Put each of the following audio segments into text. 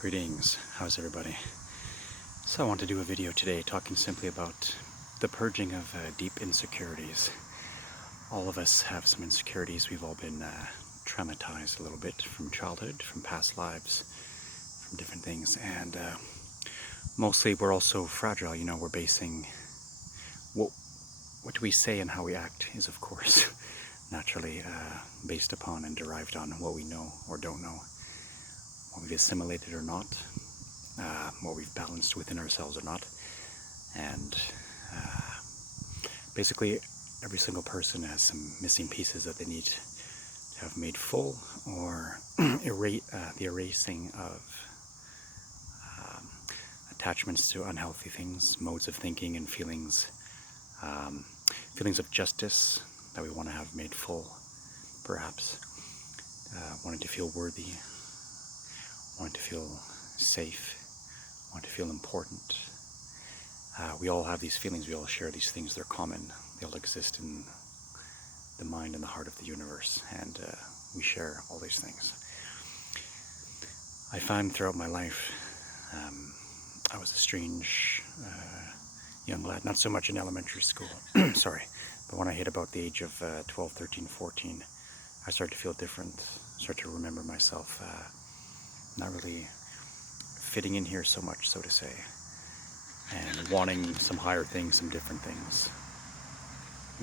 Greetings, how's everybody? So I want to do a video today talking simply about the purging of deep insecurities. All of us have some insecurities. We've all been traumatized a little bit from childhood, from past lives, from different things, and mostly we're also fragile. You know, we're basing what we say and how we act is, of course, naturally based upon and derived on what we know or don't know, what we've assimilated or not, what we've balanced within ourselves or not. And basically every single person has some missing pieces that they need to have made full, or the erasing of attachments to unhealthy things, modes of thinking and feelings, feelings of justice that we want to have made full, perhaps, wanting to feel worthy, wanting to feel safe, wanting to feel important. We all have these feelings, we all share these things, they're common, they all exist in the mind and the heart of the universe, and we share all these things. I found throughout my life, I was a strange young lad, not so much in elementary school, sorry, but when I hit about the age of 12, 13, 14, I started to feel different, started to remember myself not really fitting in here so much, so to say, and wanting some higher things, some different things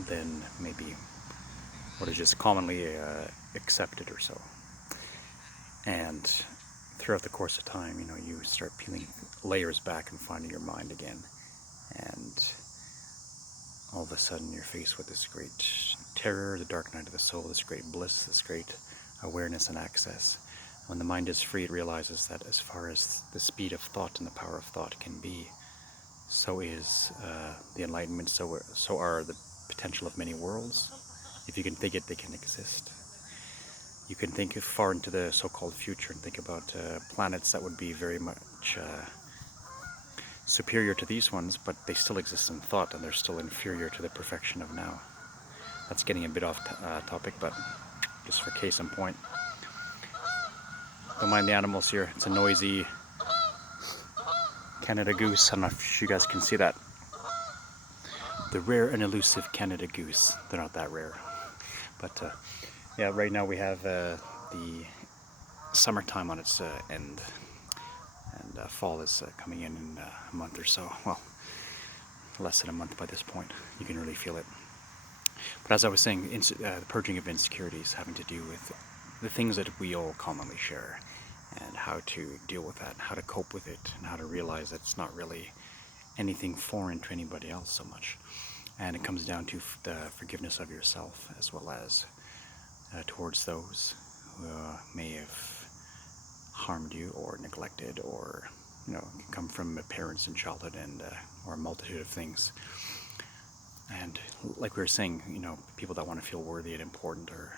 than maybe what is just commonly accepted or so. And throughout the course of time, you know, you start peeling layers back and finding your mind again, and all of a sudden you're faced with this great terror, the dark night of the soul, this great bliss, this great awareness and access. When the mind is free, it realizes that as far as the speed of thought and the power of thought can be, so is the enlightenment, so are the potential of many worlds. If you can think it, they can exist. You can think far into the so-called future and think about planets that would be very much superior to these ones, but they still exist in thought, and they're still inferior to the perfection of now. That's getting a bit off topic, but just for case in point. Don't mind the animals here. It's a noisy Canada goose. I don't know if you guys can see that. The rare and elusive Canada goose. They're not that rare. But yeah, right now we have the summertime on its end. And fall is coming in a month or so. Well, less than a month by this point. You can really feel it. But as I was saying, the purging of insecurities having to do with the things that we all commonly share, and how to deal with that, how to cope with it, and how to realize that it's not really anything foreign to anybody else so much. And it comes down to the forgiveness of yourself, as well as towards those who may have harmed you or neglected, or, you know, come from parents in childhood, and or a multitude of things. And like we were saying, you know, people that want to feel worthy and important or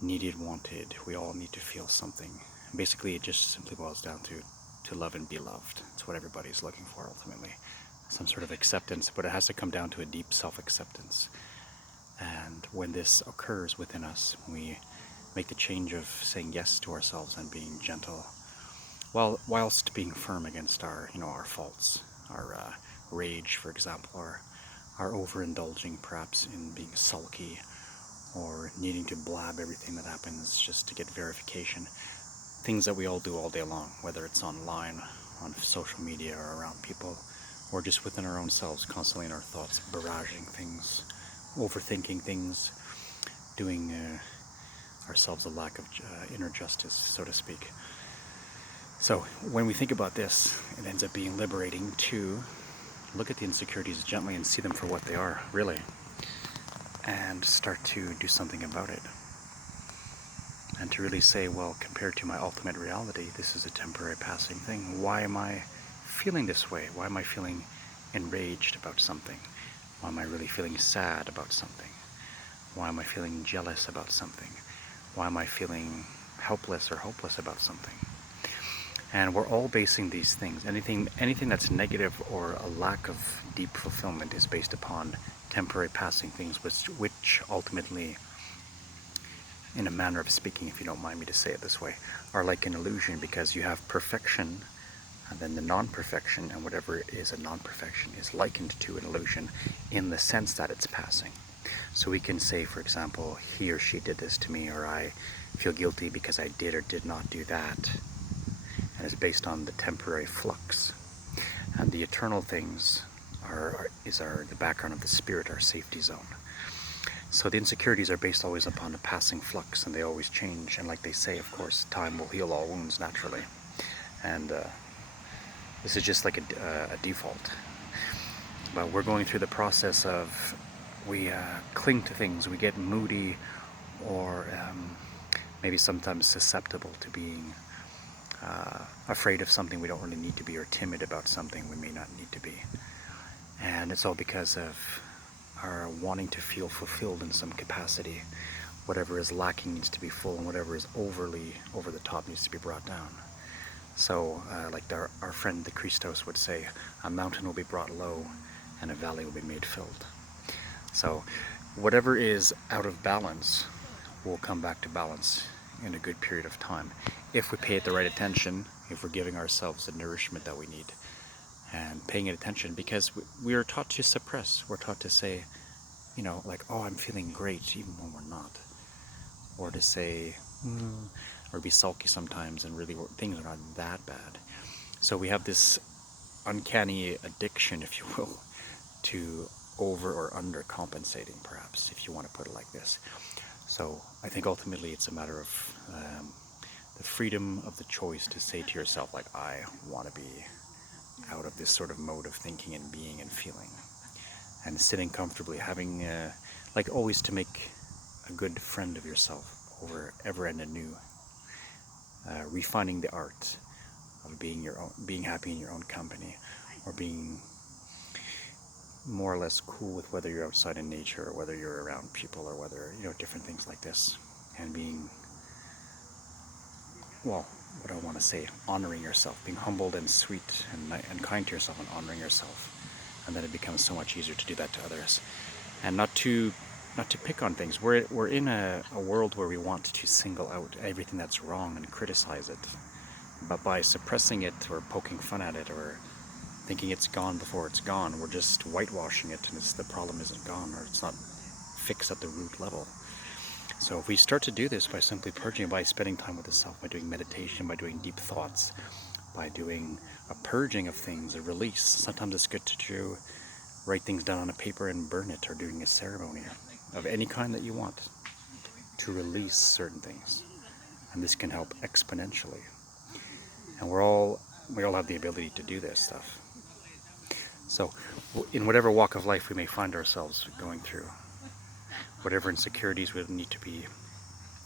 needed, wanted, we all need to feel something. Basically, it just simply boils down to love and be loved. It's what everybody's looking for ultimately. Some sort of acceptance, but it has to come down to a deep self-acceptance. And when this occurs within us, we make the change of saying yes to ourselves and being gentle, whilst being firm against our, you know, our faults, our rage, for example, or our overindulging perhaps in being sulky, or needing to blab everything that happens just to get verification. Things that we all do all day long, whether it's online, on social media, or around people, or just within our own selves, constantly in our thoughts, barraging things, overthinking things, doing ourselves a lack of inner justice, so to speak. So when we think about this, it ends up being liberating to look at the insecurities gently and see them for what they are, really, and start to do something about it. And to really say, well, compared to my ultimate reality, this is a temporary passing thing. Why am I feeling this way? Why am I feeling enraged about something? Why am I really feeling sad about something? Why am I feeling jealous about something? Why am I feeling helpless or hopeless about something? And we're all basing these things. Anything that's negative or a lack of deep fulfillment is based upon temporary passing things, which ultimately in a manner of speaking, if you don't mind me to say it this way, are like an illusion, because you have perfection and then the non-perfection, and whatever is a non-perfection is likened to an illusion in the sense that it's passing. So we can say, for example, he or she did this to me, or I feel guilty because I did or did not do that. And it's based on the temporary flux. And the eternal things are the background of the spirit, our safety zone. So the insecurities are based always upon a passing flux, and they always change. And like they say, of course, time will heal all wounds naturally. And this is just like a default. But we're going through the process of, we cling to things, we get moody, or maybe sometimes susceptible to being afraid of something we don't really need to be, or timid about something we may not need to be. And it's all because of our wanting to feel fulfilled in some capacity. Whatever is lacking needs to be full, and whatever is overly over the top needs to be brought down. So like our friend the Christos would say, a mountain will be brought low and a valley will be made filled. So whatever is out of balance will come back to balance in a good period of time, if we pay it the right attention, if we're giving ourselves the nourishment that we need and paying it attention, because we are taught to suppress. We're taught to say, you know, like, oh, I'm feeling great, even when we're not. Or to say, or be sulky sometimes, and really things are not that bad. So we have this uncanny addiction, if you will, to over or under compensating, perhaps, if you want to put it like this. So I think ultimately it's a matter of the freedom of the choice to say to yourself, like, I want to be out of this sort of mode of thinking and being and feeling, and sitting comfortably, having like always to make a good friend of yourself over ever and anew, refining the art of being happy in your own company, or being more or less cool with whether you're outside in nature or whether you're around people, or whether, you know, different things like this, and being, well, what do I want to say, honoring yourself, being humbled and sweet and kind to yourself, and honoring yourself. And then it becomes so much easier to do that to others, and not to pick on things. We're in a world where we want to single out everything that's wrong and criticize it, but by suppressing it or poking fun at it or thinking it's gone before it's gone, we're just whitewashing it, and the problem isn't gone, or it's not fixed at the root level. So if we start to do this by simply purging, by spending time with the self, by doing meditation, by doing deep thoughts, by doing a purging of things, a release. Sometimes it's good to write things down on a paper and burn it, or doing a ceremony of any kind that you want to release certain things. And this can help exponentially. And we all have the ability to do this stuff. So in whatever walk of life we may find ourselves going through, whatever insecurities would need to be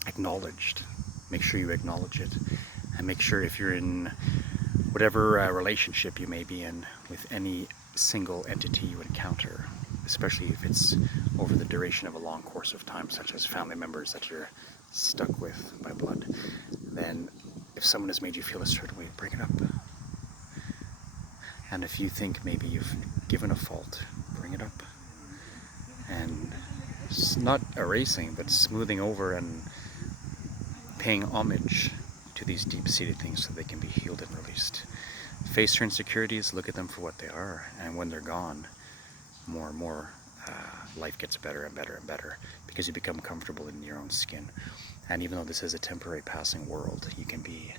acknowledged, make sure you acknowledge it. And make sure, if you're in whatever relationship you may be in with any single entity you encounter, especially if it's over the duration of a long course of time, such as family members that you're stuck with by blood, then if someone has made you feel a certain way, bring it up. And if you think maybe you've given a fault, bring it up. And not erasing, but smoothing over and paying homage to these deep-seated things so they can be healed and released. Face your insecurities, look at them for what they are, and when they're gone, more and more life gets better and better and better, because you become comfortable in your own skin. And even though this is a temporary passing world, you can be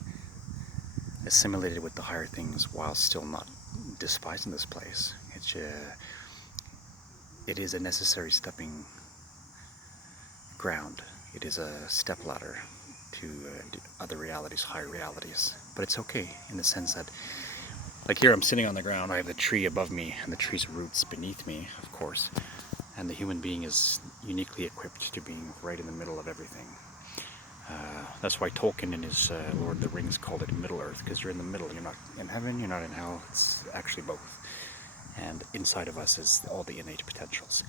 assimilated with the higher things while still not despising this place. It is a necessary stepping ground. It is a step ladder to other realities, higher realities. But it's okay in the sense that, like here I'm sitting on the ground, I have the tree above me and the tree's roots beneath me, of course. And the human being is uniquely equipped to being right in the middle of everything. That's why Tolkien in his Lord of the Rings called it Middle Earth, because you're in the middle. You're not in heaven, you're not in hell. It's actually both. And inside of us is all the innate potentials.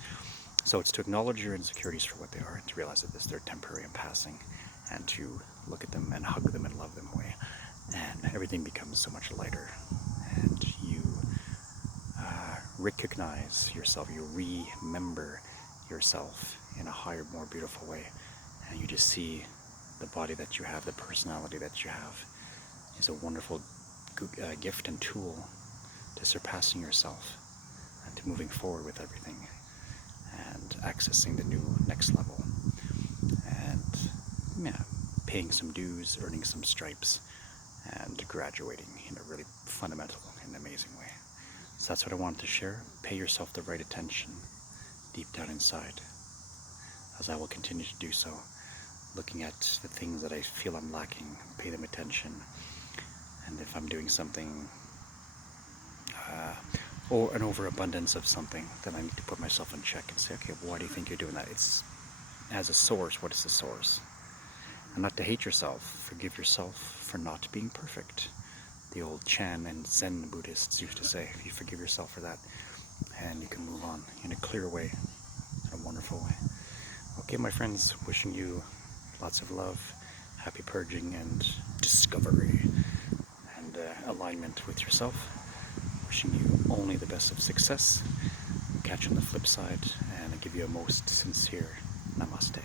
So it's to acknowledge your insecurities for what they are, and to realize that they're temporary and passing, and to look at them and hug them and love them away. And everything becomes so much lighter. And you recognize yourself, you remember yourself in a higher, more beautiful way. and you just see the body that you have, the personality that you have, is a wonderful gift and tool to surpassing yourself and to moving forward with everything and accessing the new next level and, yeah, paying some dues, earning some stripes, and graduating in a really fundamental and amazing way. So that's what I wanted to share. Pay yourself the right attention deep down inside, as I will continue to do so, looking at the things that I feel I'm lacking, pay them attention, and if I'm doing something or an overabundance of something, then I need to put myself in check and say, okay, why do you think you're doing that? It's as a source. What is the source? And not to hate yourself. Forgive yourself for not being perfect. The old Chan and Zen Buddhists used to say, if you forgive yourself for that, and you can move on in a clear way, in a wonderful way. Okay, my friends, wishing you lots of love, happy purging and discovery and alignment with yourself. Wishing you only the best of success. Catch you on the flip side, and I give you a most sincere namaste.